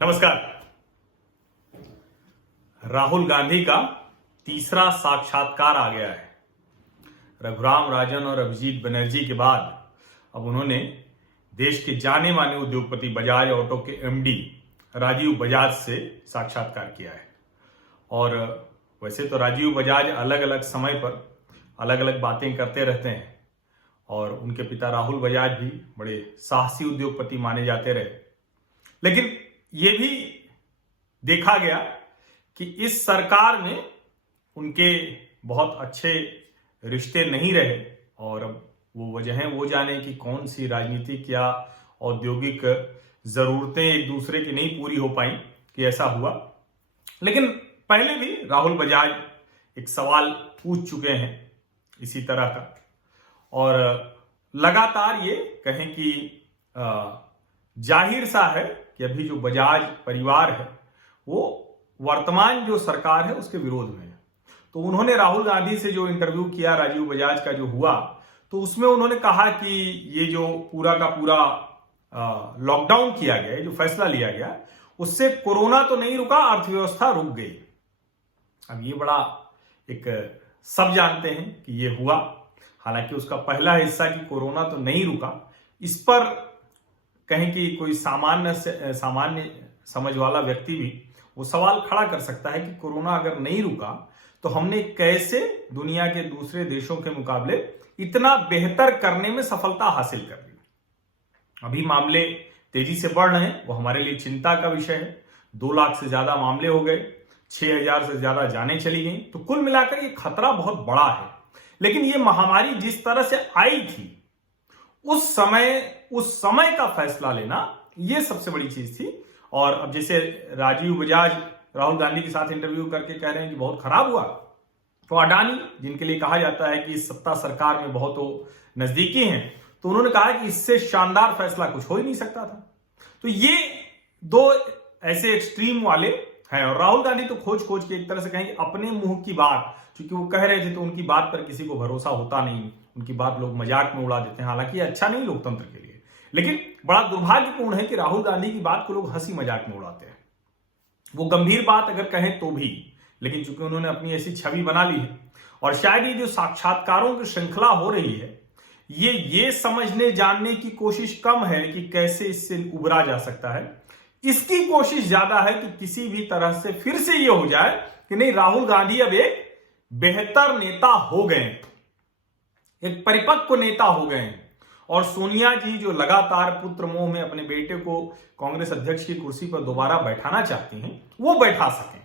नमस्कार। राहुल गांधी का तीसरा साक्षात्कार आ गया है। रघुराम राजन और अभिजीत बनर्जी के बाद अब उन्होंने देश के जाने माने उद्योगपति बजाज ऑटो के एमडी राजीव बजाज से साक्षात्कार किया है। और वैसे तो राजीव बजाज अलग अलग समय पर अलग अलग बातें करते रहते हैं और उनके पिता राहुल बजाज भी बड़े साहसी उद्योगपति माने जाते रहे, लेकिन ये भी देखा गया कि इस सरकार में उनके बहुत अच्छे रिश्ते नहीं रहे और अब वो वजहें वो जाने कि कौन सी राजनीतिक या औद्योगिक जरूरतें एक दूसरे की नहीं पूरी हो पाई कि ऐसा हुआ। लेकिन पहले भी राहुल बजाज एक सवाल पूछ चुके हैं इसी तरह का और लगातार ये कहें कि जाहिर सा है कि अभी जो बजाज परिवार है वो वर्तमान जो सरकार है उसके विरोध में है। तो उन्होंने राहुल गांधी से जो इंटरव्यू किया राजीव बजाज का जो हुआ, तो उसमें उन्होंने कहा कि ये जो पूरा का पूरा लॉकडाउन किया गया, जो फैसला लिया गया, उससे कोरोना तो नहीं रुका, अर्थव्यवस्था रुक गई। अब ये बड़ा एक सब जानते हैं कि ये हुआ, हालांकि उसका पहला हिस्सा कि कोरोना तो नहीं रुका, इस पर कहें कि कोई सामान्य समझ वाला व्यक्ति भी वो सवाल खड़ा कर सकता है कि कोरोना अगर नहीं रुका तो हमने कैसे दुनिया के दूसरे देशों के मुकाबले इतना बेहतर करने में सफलता हासिल कर ली। अभी मामले तेजी से बढ़ रहे हैं, वो हमारे लिए चिंता का विषय है। 2 लाख से ज्यादा मामले हो गए, 6,000 से ज्यादा जानें चली गई, तो कुल मिलाकर ये खतरा बहुत बड़ा है। लेकिन ये महामारी जिस तरह से आई थी उस समय का फैसला लेना ये सबसे बड़ी चीज थी। और अब जैसे राजीव बजाज राहुल गांधी के साथ इंटरव्यू करके कह रहे हैं कि बहुत खराब हुआ, तो अडानी जिनके लिए कहा जाता है कि इस सत्ता सरकार में बहुत नजदीकी हैं, तो उन्होंने कहा कि इससे शानदार फैसला कुछ हो ही नहीं सकता था। तो ये दो ऐसे एक्सट्रीम वाले हैं और राहुल गांधी तो खोज खोज के एक तरह से कहेंगे अपने मुंह की बात, क्योंकि वो कह रहे थे तो उनकी बात पर किसी को भरोसा होता नहीं, उनकी बात लोग मजाक में उड़ा देते हैं। हालांकि ये अच्छा नहीं लोकतंत्र के लिए, लेकिन बड़ा दुर्भाग्यपूर्ण है कि राहुल गांधी की बात को लोग हंसी मजाक में उड़ाते हैं। वो गंभीर बात अगर कहें तो भी, लेकिन चूंकि उन्होंने अपनी ऐसी छवि बना ली है और शायद ये जो साक्षात्कारों की श्रृंखला हो रही है ये समझने जानने की कोशिश कम है कि कैसे इससे उबरा जा सकता है, इसकी कोशिश ज्यादा है कि किसी भी तरह से फिर से ये हो जाए कि नहीं, राहुल गांधी अब एक बेहतर नेता हो गए, एक परिपक्व नेता हो गए और सोनिया जी जो लगातार पुत्र मोह में अपने बेटे को कांग्रेस अध्यक्ष की कुर्सी पर दोबारा बैठाना चाहती हैं, वो बैठा सकें।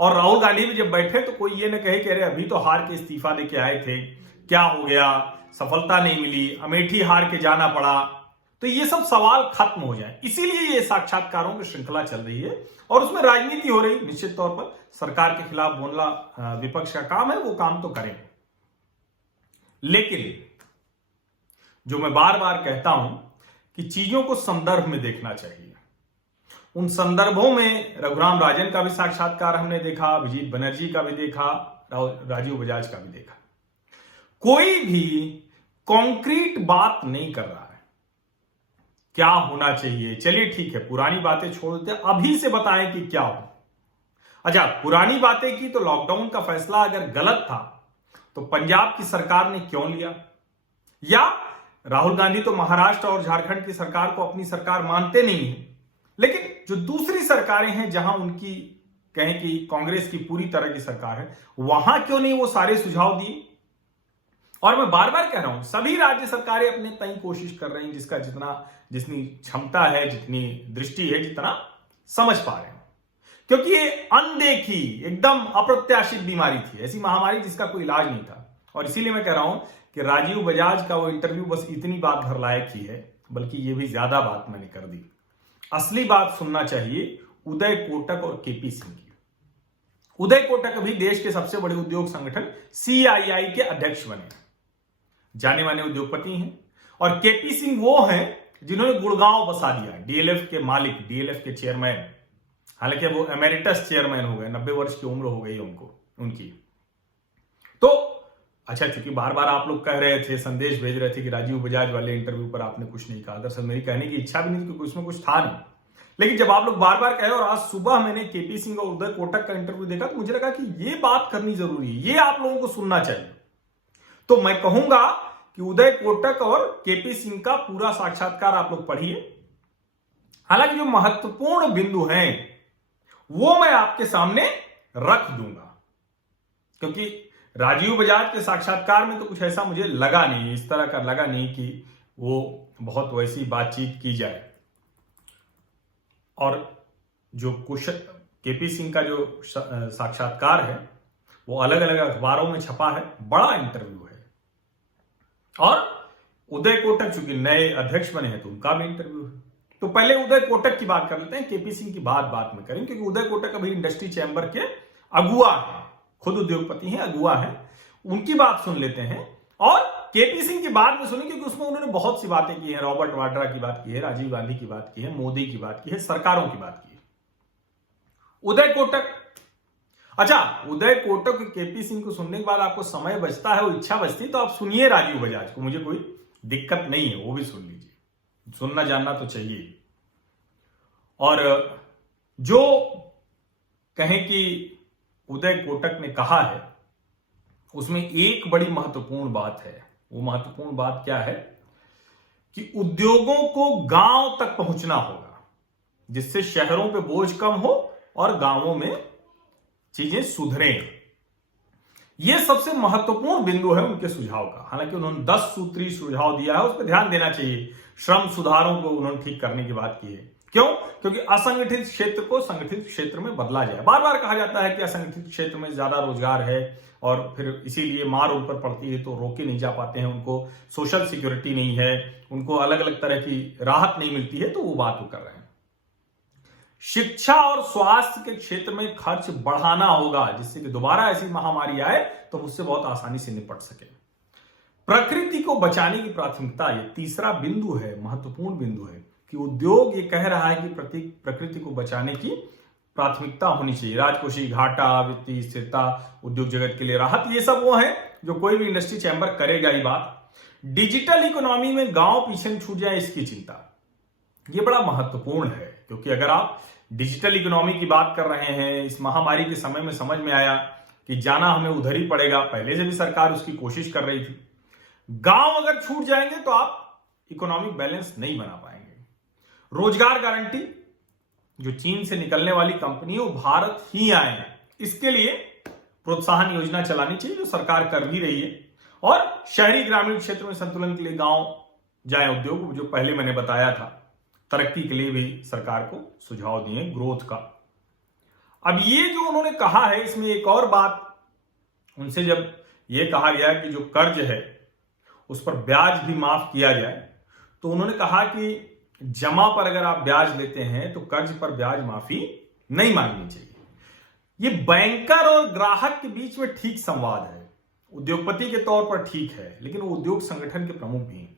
और राहुल गांधी भी जब बैठे तो कोई ये न कहे कि अरे अभी तो हार के इस्तीफा देके आए थे, क्या हो गया, सफलता नहीं मिली, अमेठी हार के जाना पड़ा। तो ये सब सवाल खत्म हो जाए, इसीलिए ये साक्षात्कारों की श्रृंखला चल रही है और उसमें राजनीति हो रही। निश्चित तौर पर सरकार के खिलाफ बोलना विपक्ष का काम है, वो काम तो करें। लेकिन जो मैं बार बार कहता हूं कि चीजों को संदर्भ में देखना चाहिए। उन संदर्भों में रघुराम राजन का भी साक्षात्कार हमने देखा, अभिजीत बनर्जी का भी देखा, राजीव बजाज का भी देखा। कोई भी कॉन्क्रीट बात नहीं कर रहा है क्या होना चाहिए। चलिए ठीक है, पुरानी बातें छोड़ देते, अभी से बताएं कि क्या हो। अच्छा, पुरानी बातें की तो लॉकडाउन का फैसला अगर गलत था तो पंजाब की सरकार ने क्यों लिया, या राहुल गांधी तो महाराष्ट्र और झारखंड की सरकार को अपनी सरकार मानते नहीं है, लेकिन जो दूसरी सरकारें हैं जहां उनकी कहें कि कांग्रेस की पूरी तरह की सरकार है, वहां क्यों नहीं वो सारे सुझाव दिए। और मैं बार बार कह रहा हूं, सभी राज्य सरकारें अपने तय कोशिश कर रही हैं, जितनी क्षमता है, जितनी दृष्टि है, जितना समझ पा रहे हैं, क्योंकि ये अनदेखी एकदम अप्रत्याशित बीमारी थी, ऐसी महामारी जिसका कोई इलाज नहीं था। और इसीलिए मैं कह रहा हूं कि राजीव बजाज का वो इंटरव्यू बस इतनी बात भर लायक ही है, बल्कि ये भी ज्यादा बात मैंने कर दी। असली बात सुनना चाहिए उदय कोटक और केपी सिंह की। उदय कोटक अभी देश के सबसे बड़े उद्योग संगठन CII के अध्यक्ष बने, जाने माने उद्योगपति हैं। और केपी सिंह वो हैं जिन्होंने गुड़गांव बसा दिया, DLF के मालिक, DLF के चेयरमैन। हालांकि वो एमेरिटस चेयरमैन हो गए, 90 वर्ष की उम्र हो गई उनकी। तो अच्छा, चूंकि बार बार आप लोग कह रहे थे, संदेश भेज रहे थे कि राजीव बजाज वाले इंटरव्यू पर आपने कुछ नहीं कहा। दरअसल मेरी कहने की इच्छा भी नहीं थी, क्योंकि उसमें कुछ था नहीं। लेकिन जब आप लोग बार बार कहे, और आज सुबह मैंने केपी सिंह और उदय कोटक का इंटरव्यू देखा, तो मुझे लगा कि ये बात करनी जरूरी है, ये आप लोगों को सुनना चाहिए। तो मैं कहूंगा कि उदय कोटक और केपी सिंह का पूरा साक्षात्कार आप लोग पढ़िए। हालांकि जो महत्वपूर्ण बिंदु हैं वो मैं आपके सामने रख दूंगा, क्योंकि राजीव बजाज के साक्षात्कार में तो कुछ ऐसा मुझे लगा नहीं, इस तरह का लगा नहीं कि वो बहुत वैसी बातचीत की जाए। और जो केपी सिंह का जो साक्षात्कार है वो अलग अलग अखबारों में छपा है, बड़ा इंटरव्यू है। और उदय कोटक चूंकि नए अध्यक्ष बने हैं तो उनका भी इंटरव्यू है। तो पहले उदय कोटक की बात कर लेते हैं, केपी सिंह की बाद में करें, क्योंकि उदय कोटक अभी इंडस्ट्री चैंबर के अगुआ है, खुद उद्योगपति हैं, अगुआ है, उनकी बात सुन लेते हैं। और केपी सिंह की बात में सुनिए, क्योंकि उसमें उन्होंने बहुत सी बातें की हैं, रॉबर्ट वाड्रा की बात की है, राजीव गांधी की बात की है, मोदी की बात की है, सरकारों की बात की है। उदय कोटक, अच्छा, उदय कोटक केपी सिंह को सुनने के बाद आपको समय बचता है, वो इच्छा बचती, तो आप सुनिए राजीव बजाज को, मुझे कोई दिक्कत नहीं है, वो भी सुन लीजिए, सुनना जानना तो चाहिए। और जो कहें कि उदय कोटक ने कहा है उसमें एक बड़ी महत्वपूर्ण बात है। वो महत्वपूर्ण बात क्या है कि उद्योगों को गांव तक पहुंचना होगा, जिससे शहरों पे बोझ कम हो और गांवों में चीजें सुधरें। यह सबसे महत्वपूर्ण बिंदु है उनके सुझाव का। हालांकि उन्होंने 10 सूत्री सुझाव दिया है, उस पर ध्यान देना चाहिए। श्रम सुधारों को उन्होंने ठीक करने की बात की है। क्यों? क्योंकि असंगठित क्षेत्र को संगठित क्षेत्र में बदला जाए। बार बार कहा जाता है कि असंगठित क्षेत्र में ज्यादा रोजगार है और फिर इसीलिए मार उन पर पड़ती है, तो रोके नहीं जा पाते हैं, उनको सोशल सिक्योरिटी नहीं है, उनको अलग अलग तरह की राहत नहीं मिलती है, तो वो बात वो कर रहे हैं। शिक्षा और स्वास्थ्य के क्षेत्र में खर्च बढ़ाना होगा, जिससे कि दोबारा ऐसी महामारी आए तो उससे बहुत आसानी से निपट सके। प्रकृति को बचाने की प्राथमिकता, ये तीसरा बिंदु है, महत्वपूर्ण बिंदु है कि उद्योग ये कह रहा है कि प्रकृति को बचाने की प्राथमिकता होनी चाहिए। राजकोषीय घाटा, वित्तीय स्थिरता, उद्योग जगत के लिए राहत, ये सब वो है जो कोई भी इंडस्ट्री चैंबर करेगा ही बात। डिजिटल इकोनॉमी में गांव पीछे न छूट जाए, इसकी चिंता, ये बड़ा महत्वपूर्ण है। क्योंकि अगर आप डिजिटल इकोनॉमी की बात कर रहे हैं, इस महामारी के समय में समझ में आया कि जाना हमें उधर ही पड़ेगा, पहले से भी सरकार उसकी कोशिश कर रही थी। गांव अगर छूट जाएंगे तो आप इकोनॉमिक बैलेंस नहीं बना पाएंगे। रोजगार गारंटी, जो चीन से निकलने वाली कंपनी वो भारत ही आए, इसके लिए प्रोत्साहन योजना चलानी चाहिए, जो सरकार कर भी रही है। और शहरी ग्रामीण क्षेत्र में संतुलन के लिए गांव जाए उद्योग, जो पहले मैंने बताया था, तरक्की के लिए भी सरकार को सुझाव दिए ग्रोथ का। अब ये जो उन्होंने कहा है, इसमें एक और बात उनसे जब ये कहा गया कि जो कर्ज है उस पर ब्याज भी माफ किया जाए, तो उन्होंने कहा कि जमा पर अगर आप ब्याज लेते हैं तो कर्ज पर ब्याज माफी नहीं मांगनी चाहिए। ये बैंकर और ग्राहक के बीच में ठीक संवाद है, उद्योगपति के तौर पर ठीक है, लेकिन वो उद्योग संगठन के प्रमुख भी हैं।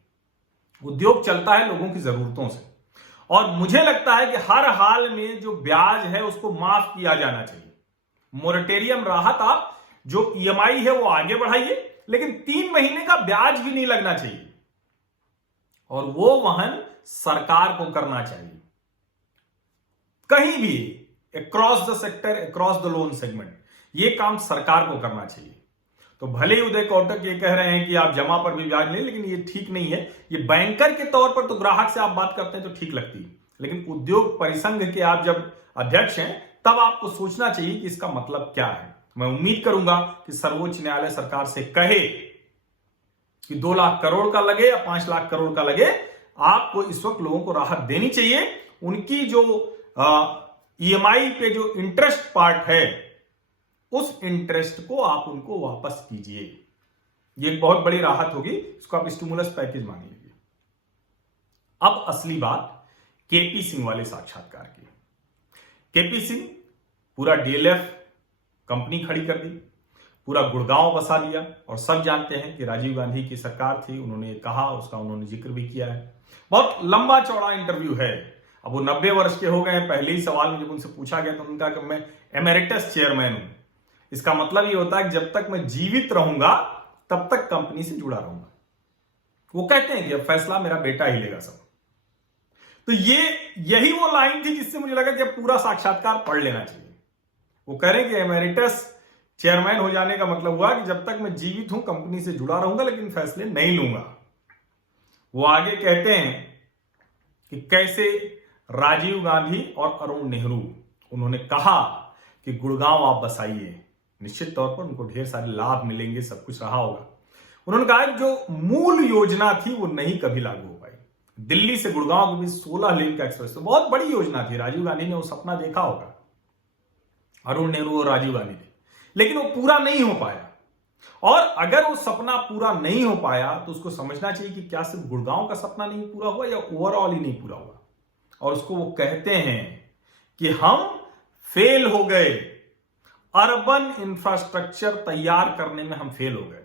उद्योग चलता है लोगों की जरूरतों से, और मुझे लगता है कि हर हाल में जो ब्याज है उसको माफ किया जाना चाहिए। मोरेटोरियम राहत, आप जो ईएमआई है वो आगे बढ़ाइए, लेकिन 3 महीने का ब्याज भी नहीं लगना चाहिए, और वो वहन सरकार को करना चाहिए। कहीं भी across the sector, across the loan segment, ये काम सरकार को करना चाहिए। तो भले ही उदय कोटक ये कह रहे हैं कि आप जमा पर भी ब्याज लें, लेकिन ये ठीक नहीं है। ये बैंकर के तौर पर तो ग्राहक से आप बात करते हैं तो ठीक लगती है, लेकिन उद्योग परिसंघ के आप जब अध्यक्ष हैं तब आपको सोचना चाहिए कि इसका मतलब क्या है। मैं उम्मीद करूंगा कि सर्वोच्च न्यायालय सरकार से कहे कि 2 लाख करोड़ का लगे या 5 लाख करोड़ का लगे, आपको इस वक्त लोगों को राहत देनी चाहिए। उनकी जो ईएमआई पे जो इंटरेस्ट पार्ट है, उस इंटरेस्ट को आप उनको वापस कीजिए। ये एक बहुत बड़ी राहत होगी, इसको आप स्टिमुलस पैकेज मान लीजिए। अब असली बात केपी सिंह वाले साक्षात्कार की। केपी सिंह पूरा डीएलएफ कंपनी खड़ी कर दी, पूरा गुड़गांव बसा लिया, और सब जानते हैं कि राजीव गांधी की सरकार थी, उन्होंने कहा, उसका उन्होंने जिक्र भी किया है। बहुत लंबा चौड़ा इंटरव्यू है। अब वो 90 वर्ष के हो गए हैं। पहले ही सवाल में जब उनसे पूछा गया तो उन्होंने कहा कि मैं एमेरिटस चेयरमैन हूं। इसका मतलब ये होता है कि जब तक मैं जीवित रहूंगा तब तक कंपनी से जुड़ा रहूंगा। वो कहते हैं कि अब फैसला मेरा बेटा ही लेगा सब। तो यही वो लाइन थी जिससे मुझे लगा कि अब पूरा साक्षात्कार पढ़ लेना चाहिए। वो कह रहे हैं कि एमेरिटस चेयरमैन हो जाने का मतलब हुआ कि जब तक मैं जीवित हूं कंपनी से जुड़ा रहूंगा, लेकिन फैसले नहीं लूंगा। वो आगे कहते हैं कि कैसे राजीव गांधी और अरुण नेहरू, उन्होंने कहा कि गुड़गांव आप बसाइए, निश्चित तौर पर उनको ढेर सारे लाभ मिलेंगे, सब कुछ रहा होगा। उन्होंने कहा कि जो मूल योजना थी वो नहीं कभी लागू हो पाई। दिल्ली से गुड़गांव के बीच 16 लेन का एक्सप्रेस, तो बहुत बड़ी योजना थी। राजीव गांधी ने वो सपना देखा होगा, अरुण नेहरू और राजीव गांधी ने, लेकिन वो पूरा नहीं हो पाया। और अगर वो सपना पूरा नहीं हो पाया तो उसको समझना चाहिए कि क्या सिर्फ गुड़गांव का सपना नहीं पूरा हुआ या ओवरऑल ही नहीं पूरा हुआ। और उसको वो कहते हैं कि हम फेल हो गए, अर्बन इंफ्रास्ट्रक्चर तैयार करने में हम फेल हो गए।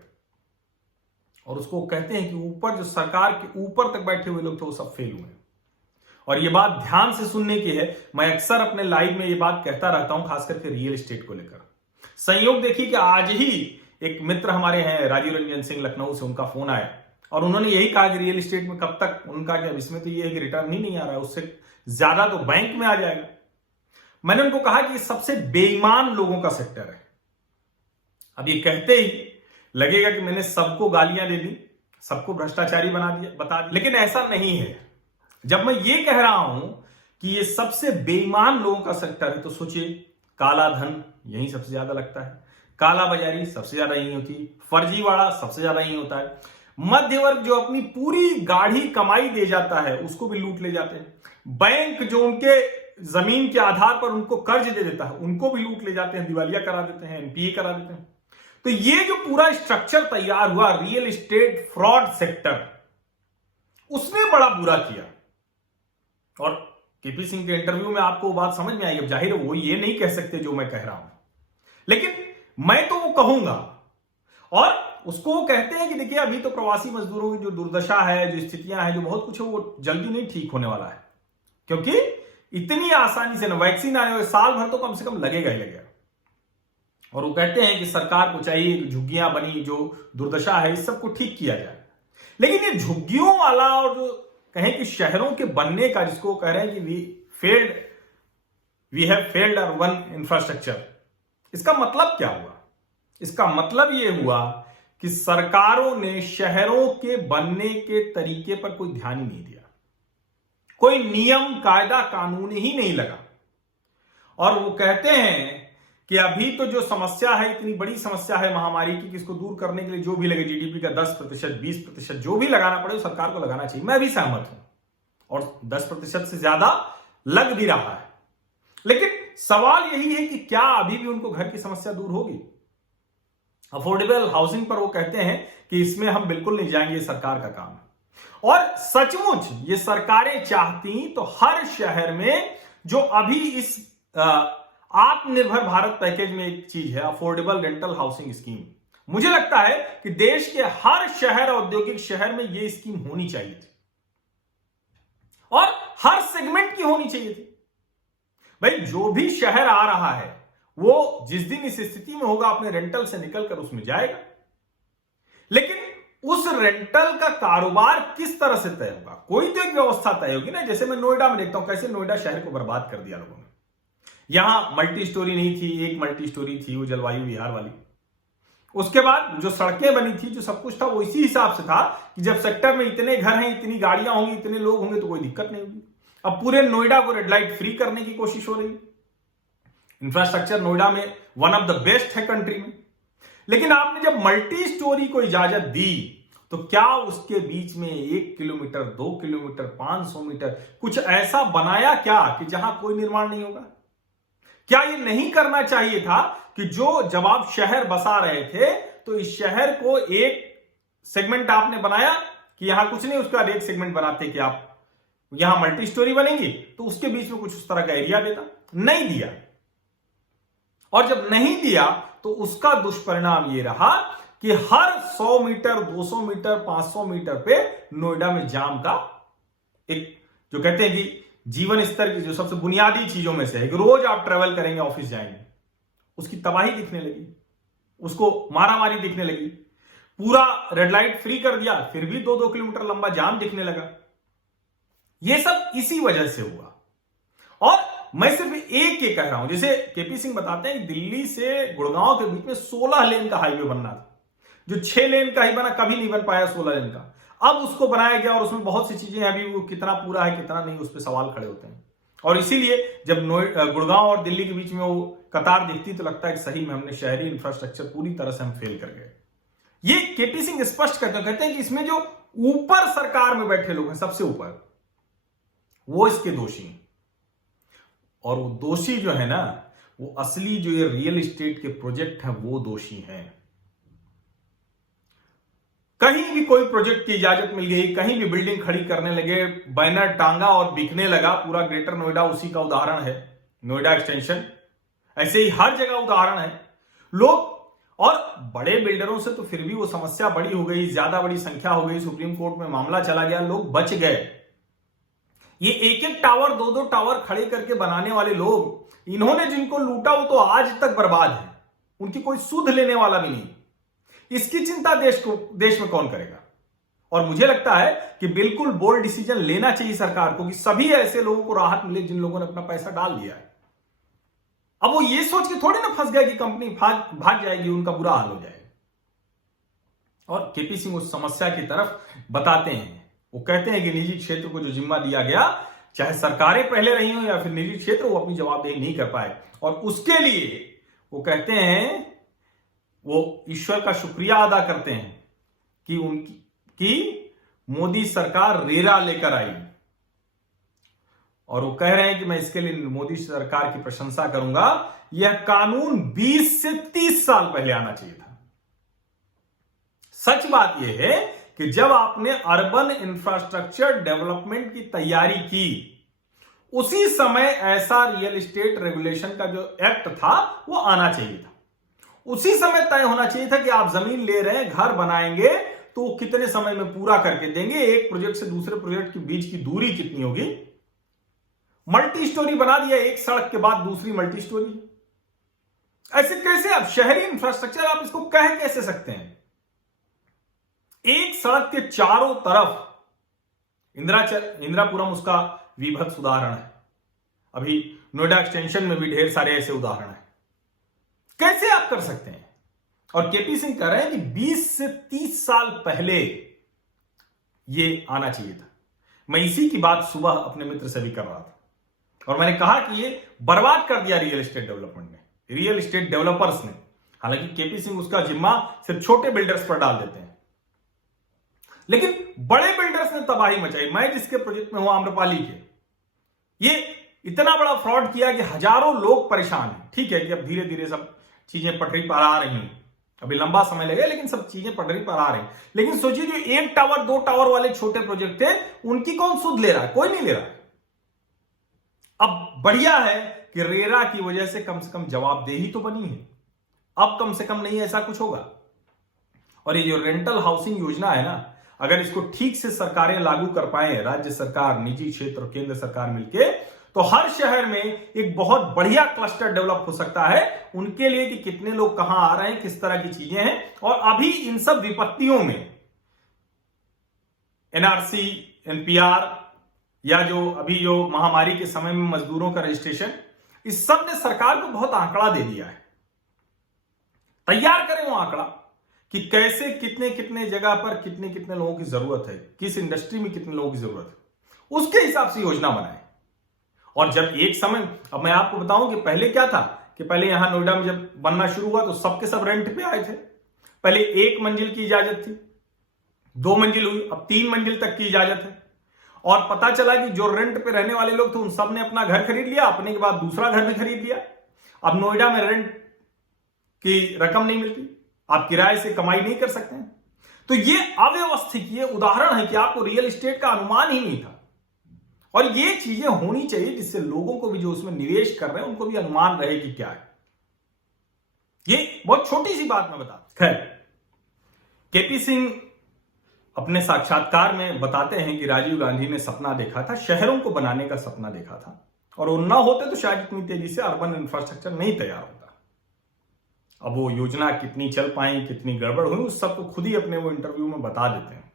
और उसको कहते हैं कि ऊपर जो सरकार के ऊपर तक बैठे हुए लोग थे वो सब फेल हुए। और ये बात ध्यान से सुनने की है। मैं अक्सर अपने लाइव में ये बात कहता रहता हूं, खास करके रियल एस्टेट को लेकर। संयोग देखिए कि आज ही एक मित्र हमारे हैं राजीव रंजन सिंह, लखनऊ से, उनका फोन आया और उन्होंने यही कहा कि रियल एस्टेट में कब तक, उनका क्या, इसमें तो ये है कि रिटर्न ही नहीं आ रहा है, उससे ज्यादा तो बैंक में आ जाएगा। मैंने उनको कहा कि सबसे बेईमान लोगों का सेक्टर है। अब ये कहते ही लगेगा कि मैंने सबको गालियां दे दी, सबको भ्रष्टाचारी बता दिया, लेकिन ऐसा नहीं है। जब मैं ये कह रहा हूं कि ये सबसे बेईमान लोगों का सेक्टर है, तो सोचिए, काला धन यही सबसे ज्यादा लगता है, काला बाजारी सबसे ज्यादा यही होती है, फर्जीवाड़ा सबसे ज्यादा यही होता है, मध्य वर्ग जो अपनी पूरी गाढ़ी कमाई दे जाता है उसको भी लूट ले जाते हैं, बैंक जो उनके जमीन के आधार पर उनको कर्ज दे देता है उनको भी लूट ले जाते हैं, दिवालिया करा देते हैं, एनपीए करा देते हैं। तो ये जो पूरा स्ट्रक्चर तैयार हुआ रियल एस्टेट फ्रॉड सेक्टर, उसने बड़ा बुरा किया। और केपी सिंह के इंटरव्यू में आपको वो बात समझ में आएगी। अब जाहिर है वो ये नहीं कह सकते जो मैं कह रहा हूं, लेकिन मैं तो वो कहूंगा। और उसको वो कहते हैं कि देखिए अभी तो प्रवासी मजदूरों की जो दुर्दशा है, जो स्थितियां हैं, जो बहुत कुछ है, वो जल्दी नहीं ठीक होने वाला है, क्योंकि इतनी आसानी से ना वैक्सीन आने वाले, साल भर तो कम से कम लगेगा ही लगेगा। और वो कहते हैं कि सरकार को चाहिए कि झुग्गियां बनी, जो दुर्दशा है, इस सबको ठीक किया जाए। लेकिन ये झुग्गियों वाला और जो कहें कि शहरों के बनने का, जिसको कह रहे हैं कि we have failed urban infrastructure, इसका मतलब क्या हुआ? इसका मतलब यह हुआ कि सरकारों ने शहरों के बनने के तरीके पर कोई ध्यान ही नहीं दिया, कोई नियम कायदा कानून ही नहीं लगा। और वो कहते हैं कि अभी तो जो समस्या है, इतनी बड़ी समस्या है महामारी की, इसको दूर करने के लिए जो भी लगे, जीडीपी का 10%, 20% जो भी लगाना पड़े सरकार को लगाना चाहिए। मैं भी सहमत हूं, और 10% से ज्यादा लग भी रहा है। लेकिन सवाल यही है कि क्या अभी भी उनको घर की समस्या दूर होगी? अफोर्डेबल हाउसिंग पर वो कहते हैं कि इसमें हम बिल्कुल नहीं जाएंगे, सरकार का काम है। और सचमुच ये सरकारें चाहती तो हर शहर में, जो अभी इस आत्मनिर्भर भारत पैकेज में एक चीज है, अफोर्डेबल रेंटल हाउसिंग स्कीम, मुझे लगता है कि देश के हर शहर, औद्योगिक शहर में यह स्कीम होनी चाहिए थी, और हर सेगमेंट की होनी चाहिए थी। भाई जो भी शहर आ रहा है वो जिस दिन इस स्थिति में होगा अपने रेंटल से निकलकर उसमें जाएगा, लेकिन उस रेंटल का कारोबार किस तरह से तय होगा? कोई तो एक व्यवस्था तय होगी ना। जैसे मैं नोएडा में देखता हूं, कैसे नोएडा शहर को बर्बाद कर दिया लोगों ने। यहां मल्टी स्टोरी नहीं थी, एक मल्टी स्टोरी थी, वो जलवायु विहार वाली। उसके बाद जो सड़कें बनी थी, जो सब कुछ था, वो इसी हिसाब से था कि जब सेक्टर में इतने घर हैं, इतनी गाड़ियां होंगी, इतने लोग होंगे तो कोई दिक्कत नहीं होगी। अब पूरे नोएडा को रेड लाइट फ्री करने की कोशिश हो रही है। इंफ्रास्ट्रक्चर नोएडा में वन ऑफ द बेस्ट है कंट्री में। लेकिन आपने जब मल्टी स्टोरी को इजाजत दी तो क्या उसके बीच में 1 किलोमीटर, 2 किलोमीटर, 500 मीटर कुछ ऐसा बनाया क्या कि जहां कोई निर्माण नहीं होगा? क्या ये नहीं करना चाहिए था कि जब आप शहर बसा रहे थे तो इस शहर को एक सेगमेंट आपने बनाया कि यहां कुछ नहीं, उसका एक सेगमेंट बनाते कि आप यहां मल्टी स्टोरी बनेंगी, तो उसके बीच में कुछ उस तरह का एरिया देता? नहीं दिया। और जब नहीं दिया तो उसका दुष्परिणाम यह रहा कि हर 100 मीटर, 200 मीटर, 500 मीटर पे नोएडा में जाम का एक, जो कहते हैं कि जीवन स्तर की जो सबसे बुनियादी चीजों में से है कि रोज आप ट्रेवल करेंगे, ऑफिस जाएंगे, उसकी तबाही दिखने लगी, उसको मारामारी दिखने लगी। पूरा रेड लाइट फ्री कर दिया, फिर भी 2-2 किलोमीटर लंबा जाम दिखने लगा। ये सब इसी वजह से हुआ। और मैं सिर्फ एक ये कह रहा हूं, जैसे केपी सिंह बताते हैं कि दिल्ली से गुड़गांव के बीच में 16 लेन का हाईवे बनना था, जो 6 लेन का ही बना, कभी नहीं बन पाया 16 लेन का। अब उसको बनाया गया और उसमें बहुत सी चीजें अभी वो कितना पूरा है कितना नहीं, उस पर सवाल खड़े होते हैं। और इसीलिए जब गुड़गांव और दिल्ली के बीच में वो कतार दिखती तो लगता है कि सही में हमने शहरी इंफ्रास्ट्रक्चर पूरी तरह से हम फेल कर गए। ये केपी सिंह स्पष्ट कहते हैं कि इसमें जो ऊपर सरकार में बैठे लोग हैं, सबसे ऊपर, वो इसके दोषी हैं। और वो दोषी जो है ना, वो असली जो ये रियल एस्टेट के प्रोजेक्ट हैं वो दोषी हैं। कहीं भी कोई प्रोजेक्ट की इजाजत मिल गई, कहीं भी बिल्डिंग खड़ी करने लगे, बैनर टांगा और बिकने लगा। पूरा ग्रेटर नोएडा उसी का उदाहरण है, नोएडा एक्सटेंशन। ऐसे ही हर जगह उदाहरण है। लोग, और बड़े बिल्डरों से तो फिर भी वो समस्या बड़ी हो गई, ज्यादा बड़ी संख्या हो गई, सुप्रीम कोर्ट में मामला चला गया, लोग बच गए। ये एक एक टावर, दो दो टावर खड़े करके बनाने वाले लोग, इन्होंने जिनको लूटा वो तो आज तक बर्बाद है, उनकी कोई सुध लेने वाला भी नहीं। इसकी चिंता देश में कौन करेगा? और मुझे लगता है कि बिल्कुल बोल्ड डिसीजन लेना चाहिए सरकार को कि सभी ऐसे लोगों को राहत मिले जिन लोगों ने अपना पैसा डाल दिया है। अब वो ये सोच के थोड़ी ना फंस गया कि कंपनी भाग जाएगी, उनका बुरा हाल हो जाएगा। और केपी सिंह उस समस्या की तरफ बताते हैं। वो कहते हैं कि निजी क्षेत्र को जो जिम्मा दिया गया, चाहे सरकारें पहले रही हो या फिर निजी क्षेत्र, वो अपनी जवाबदेही नहीं कर पाए। और उसके लिए वो कहते हैं, वो ईश्वर का शुक्रिया अदा करते हैं कि मोदी सरकार रेरा लेकर आई। और वो कह रहे हैं कि मैं इसके लिए मोदी सरकार की प्रशंसा करूंगा। यह कानून 20 से 30 साल पहले आना चाहिए था। सच बात यह है कि जब आपने अर्बन इंफ्रास्ट्रक्चर डेवलपमेंट की तैयारी की, उसी समय ऐसा रियल एस्टेट रेगुलेशन का जो एक्ट था वो आना चाहिए था। उसी समय तय होना चाहिए था कि आप जमीन ले रहे हैं, घर बनाएंगे तो कितने समय में पूरा करके देंगे, एक प्रोजेक्ट से दूसरे प्रोजेक्ट के बीच की दूरी कितनी होगी। मल्टी स्टोरी बना दिया, एक सड़क के बाद दूसरी मल्टी स्टोरी। ऐसे कैसे? आप शहरी इंफ्रास्ट्रक्चर आप इसको कह कैसे सकते हैं? एक सड़क के चारों तरफ इंदिरापुरम उसका विभत्स उदाहरण है। अभी नोएडा एक्सटेंशन में भी ढेर सारे ऐसे उदाहरण हैं। कैसे आप कर सकते हैं? और केपी सिंह कह रहे हैं कि 20 से 30 साल पहले ये आना चाहिए था। मैं इसी की बात सुबह अपने मित्र से भी कर रहा था और मैंने कहा कि ये बर्बाद कर दिया रियल एस्टेट डेवलपमेंट ने, रियल एस्टेट डेवलपर्स ने। हालांकि केपी सिंह उसका जिम्मा सिर्फ छोटे बिल्डर्स पर डाल देते हैं, लेकिन बड़े बिल्डर्स ने तबाही मचाई। मैं जिसके प्रोजेक्ट में हूं, आम्रपाली के, ये इतना बड़ा फ्रॉड किया कि हजारों लोग परेशान हैं। ठीक है कि अब धीरे धीरे सब चीजें पटरी पर आ रही हैं, अभी लंबा समय लगेगा, लेकिन सब चीजें पटरी पर आ रही हैं। लेकिन सोचिए जो 1 टावर 2 टावर वाले छोटे प्रोजेक्ट थे, उनकी कौन सुध ले रहा है? कोई नहीं ले रहा है। अब बढ़िया है कि रेरा की वजह से कम जवाबदेही तो बनी है। अब कम से कम नहीं ऐसा कुछ होगा। और ये जो रेंटल हाउसिंग योजना है ना, अगर इसको ठीक से सरकारें लागू कर पाए, राज्य सरकार, निजी क्षेत्र, केंद्र सरकार मिलके, तो हर शहर में एक बहुत बढ़िया क्लस्टर डेवलप हो सकता है उनके लिए कि कितने लोग कहां आ रहे हैं, किस तरह की चीजें हैं। और अभी इन सब विपत्तियों में एनआरसी, एनपीआर या जो अभी जो महामारी के समय में मजदूरों का रजिस्ट्रेशन, इस सब ने सरकार को बहुत आंकड़ा दे दिया है। तैयार करें वो आंकड़ा कि कैसे कितने कितने जगह पर कितने कितने लोगों की जरूरत है, किस इंडस्ट्री में कितने लोगों की जरूरत है, उसके हिसाब से योजना बनाए। और जब एक समय, अब मैं आपको बताऊं कि पहले क्या था कि पहले यहां नोएडा में जब बनना शुरू हुआ तो सबके सब रेंट पे आए थे। पहले 1 मंजिल की इजाजत थी, 2 मंजिल हुई, अब 3 मंजिल तक की इजाजत है। और पता चला कि जो रेंट पे रहने वाले लोग थे उन सब ने अपना घर खरीद लिया, अपने के बाद दूसरा घर भी खरीद लिया। अब नोएडा में रेंट की रकम नहीं मिलती, आप किराए से कमाई नहीं कर सकते हैं। तो ये अव्यवस्थित उदाहरण है कि आपको रियल एस्टेट का अनुमान ही नहीं था। और ये चीजें होनी चाहिए जिससे लोगों को भी, जो उसमें निवेश कर रहे हैं, उनको भी अनुमान रहे कि क्या है। ये बहुत छोटी सी बात मैं बता। खैर, केपी सिंह अपने साक्षात्कार में बताते हैं कि राजीव गांधी ने सपना देखा था, शहरों को बनाने का सपना देखा था, और वो ना होते तो शायद इतनी तेजी से अर्बन इंफ्रास्ट्रक्चर नहीं तैयार होता। अब वो योजना कितनी चल पाई, कितनी गड़बड़ हुई, उस सबको खुद ही अपने वो इंटरव्यू में बता देते हैं।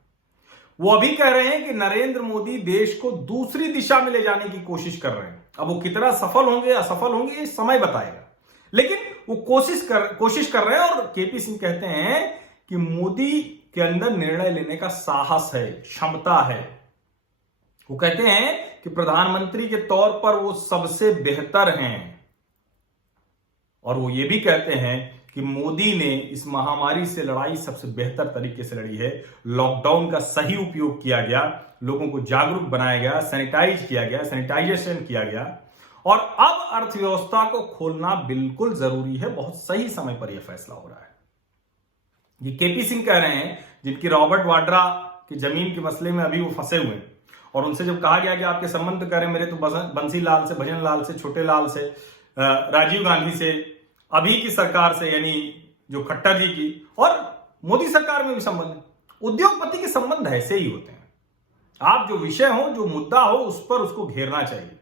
वो अभी कह रहे हैं कि नरेंद्र मोदी देश को दूसरी दिशा में ले जाने की कोशिश कर रहे हैं। अब वो कितना सफल होंगे असफल होंगे ये समय बताएगा, लेकिन वो कोशिश कर रहे हैं। और केपी सिंह कहते हैं कि मोदी के अंदर निर्णय लेने का साहस है, क्षमता है। वो कहते हैं कि प्रधानमंत्री के तौर पर वो सबसे बेहतर हैं। और वो ये भी कहते हैं कि मोदी ने इस महामारी से लड़ाई सबसे बेहतर तरीके से लड़ी है। लॉकडाउन का सही उपयोग किया गया, लोगों को जागरूक बनाया गया, सैनिटाइज किया गया, सैनिटाइजेशन किया गया, और अब अर्थव्यवस्था को खोलना बिल्कुल जरूरी है। बहुत सही समय पर यह फैसला हो रहा है। ये केपी सिंह कह रहे हैं, जिनकी रॉबर्ट वाड्रा की जमीन के मसले में अभी वो फंसे हुए हैं। और उनसे जब कहा गया कि आपके संबंध करें मेरे, तो बंसी लाल से, भजन लाल से, छोटे लाल से, राजीव गांधी से, अभी की सरकार से यानी जो खट्टर जी की, और मोदी सरकार में भी संबंध। उद्योगपति के संबंध ऐसे ही होते हैं। आप जो विषय हो, जो मुद्दा हो, उस पर उसको घेरना चाहिए।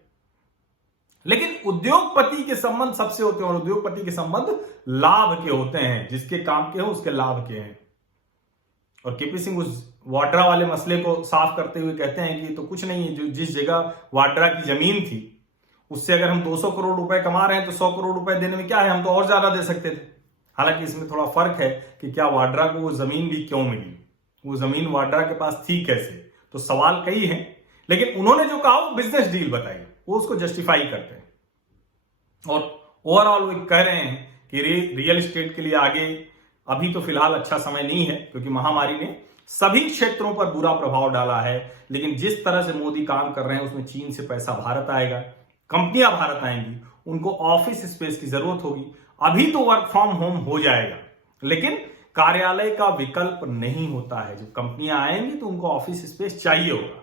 लेकिन उद्योगपति के संबंध सबसे होते हैं, और उद्योगपति के संबंध लाभ के होते हैं। जिसके काम के हो उसके लाभ के हैं। और केपी सिंह उस वाड्रा वाले मसले को साफ करते हुए कहते हैं कि तो कुछ नहीं है, जो जिस जगह वाड्रा की जमीन थी उससे अगर हम 200 करोड़ रुपए कमा रहे हैं तो 100 करोड़ रुपए देने में क्या है, हम तो और ज्यादा दे सकते थे। हालांकि इसमें थोड़ा फर्क है कि क्या वाड्रा को वो जमीन भी क्यों मिली, वो जमीन वाड्रा के पास थी कैसे, तो सवाल कई हैं। लेकिन उन्होंने जो कहा वो बिजनेस डील बताई, वो उसको जस्टिफाई करते हैं। और ओवरऑल वो कह रहे हैं कि रियल एस्टेट के लिए आगे अभी तो फिलहाल अच्छा समय नहीं है, क्योंकि महामारी ने सभी क्षेत्रों पर बुरा प्रभाव डाला है। लेकिन जिस तरह से मोदी काम कर रहे हैं उसमें चीन से पैसा भारत आएगा, कंपनियां भारत आएंगी, उनको ऑफिस स्पेस की जरूरत होगी। अभी तो वर्क फ्रॉम होम हो जाएगा, लेकिन कार्यालय का विकल्प नहीं होता है। जब कंपनियां आएंगी तो उनको ऑफिस स्पेस चाहिए होगा।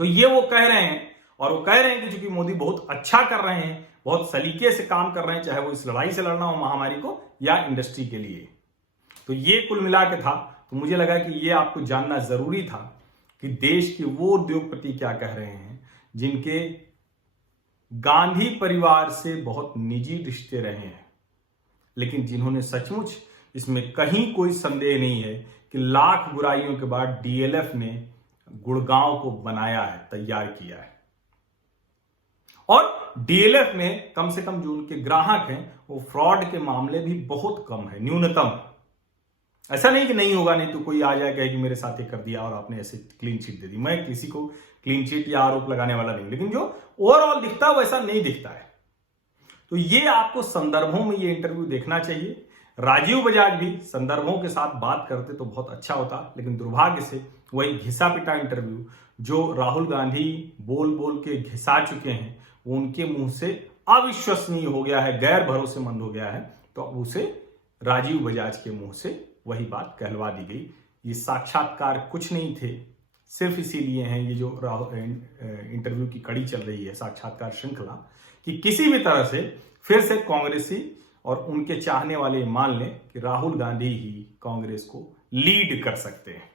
तो ये वो कह रहे हैं, और वो कह रहे हैं कि चूंकि मोदी बहुत अच्छा कर रहे हैं, बहुत सलीके से काम कर रहे हैं, चाहे वो इस लड़ाई से लड़ना हो महामारी को या इंडस्ट्री के लिए। तो ये कुल मिला के था। तो मुझे लगा कि ये आपको जानना जरूरी था कि देश के वो उद्योगपति क्या कह रहे हैं, जिनके गांधी परिवार से बहुत निजी रिश्ते रहे हैं, लेकिन जिन्होंने सचमुच, इसमें कहीं कोई संदेह नहीं है कि लाख बुराइयों के बाद डीएलएफ ने गुड़गांव को बनाया है, तैयार किया है। और डीएलएफ में कम से कम जो उनके ग्राहक हैं वो फ्रॉड के मामले भी बहुत कम है, न्यूनतम। ऐसा नहीं कि नहीं होगा, नहीं तो कोई आ जाएगा कि मेरे साथ ये कर दिया और आपने ऐसे क्लीन चिट दे दी। मैं किसी को क्लीन चिट या आरोप लगाने वाला नहीं, लेकिन जो ओवरऑल दिखता है वैसा नहीं दिखता है। तो ये आपको संदर्भों में ये इंटरव्यू देखना चाहिए। राजीव बजाज भी संदर्भों के साथ बात करते तो बहुत अच्छा होता, लेकिन दुर्भाग्य से वही घिसा पिटा इंटरव्यू जो राहुल गांधी बोल बोल के घिसा चुके हैं, वो उनके मुंह से अविश्वसनीय हो गया है, गैर भरोसेमंद हो गया है। तो अब उसे राजीव बजाज के मुंह से वही बात कहलवा दी गई। ये साक्षात्कार कुछ नहीं थे, सिर्फ इसीलिए हैं ये जो इंटरव्यू की कड़ी चल रही है, साक्षात्कार श्रृंखला, कि किसी भी तरह से फिर से कांग्रेसी और उनके चाहने वाले मान लें कि राहुल गांधी ही कांग्रेस को लीड कर सकते हैं।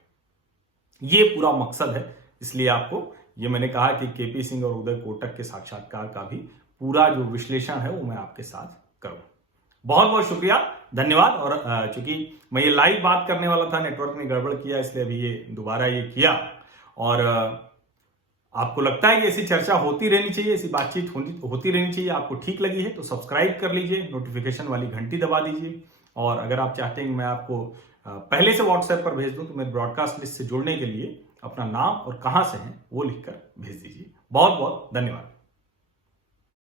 ये पूरा मकसद है। इसलिए आपको ये मैंने कहा कि केपी सिंह और उदय कोटक के साक्षात्कार का भी पूरा जो विश्लेषण है वो मैं आपके साथ करूं। बहुत बहुत शुक्रिया, धन्यवाद। और चूंकि मैं ये लाइव बात करने वाला था, नेटवर्क ने गड़बड़ किया, इसलिए अभी ये दोबारा ये किया। और आपको लगता है कि ऐसी चर्चा होती रहनी चाहिए, ऐसी बातचीत होती रहनी चाहिए, आपको ठीक लगी है तो सब्सक्राइब कर लीजिए, नोटिफिकेशन वाली घंटी दबा दीजिए। और अगर आप चाहते हैं कि मैं आपको पहले से व्हाट्सएप पर भेज दूं तो मेरे ब्रॉडकास्ट लिस्ट से जुड़ने के लिए अपना नाम और कहां से हैं वो लिखकर भेज दीजिए। बहुत बहुत धन्यवाद।